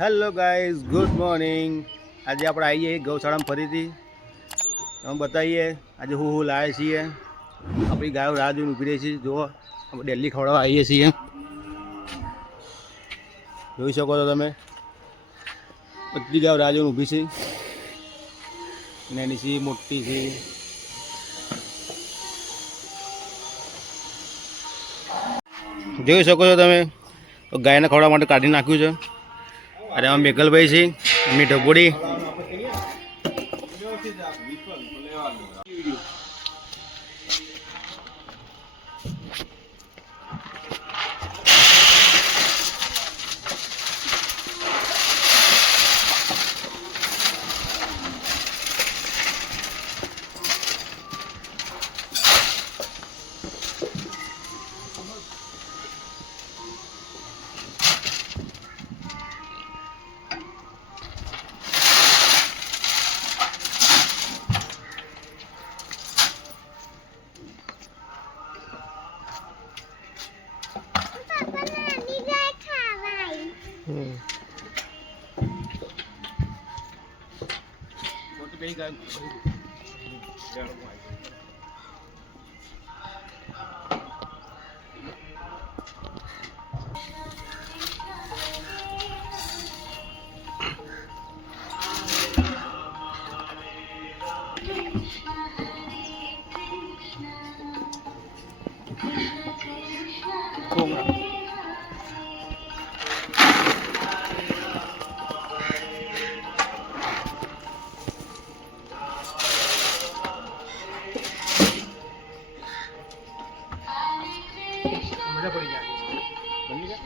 Hello guys good morning આજે આપણે આવીએ ગૌશાળામાં ફરીથી. તમે બતાવીએ, આજે હું હું લાવે છીએ. આપણી ગાયો રાહ જોઈને ઊભી રહી છીએ જુઓ, આપણે ડેલી ખવડાવવા આવીએ છીએ. જોઈ શકો છો તમે. બધી ગાયો રાહ જોઈને ઊભી છે. નાની છે, મોટી છે. જોઈ શકો છો તમે. ગાયને ખવડાવવા માટે કાઢી નાખ્યું છે. અને અમે મેઘલભાઈ છે એમની ઢબોડી Muito bem, Gago. Como? મજા પડી જાય બની ગયા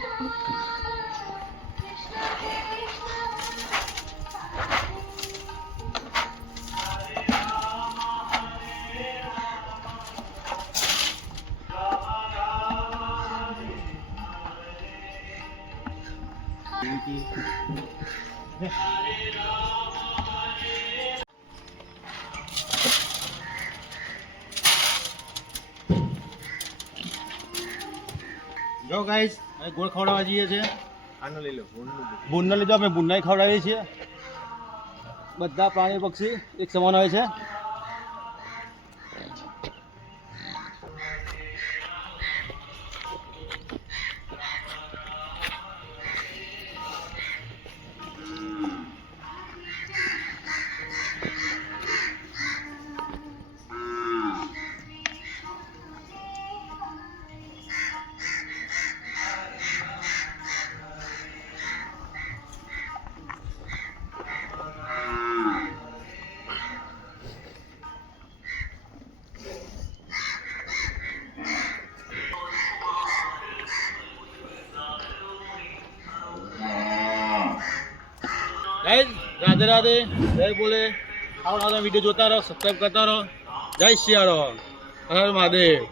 Thank you. જો ગાઈસ હવે ગોળ ખવડાવવા જઈએ છે આનો લઈ લો ભૂનને લીધો આપણે ભૂનના ખવડાવીએ છીએ. બધા પ્રાણી પક્ષી એક સમાન હોય છે. ગાઈસ રાધે રાધે, જય બોલે. આવો નવા વીડિયો જોતા રહો સબસ્ક્રાઈબ કરતા રહો. જય શિયાળો. હર મહાદેવ.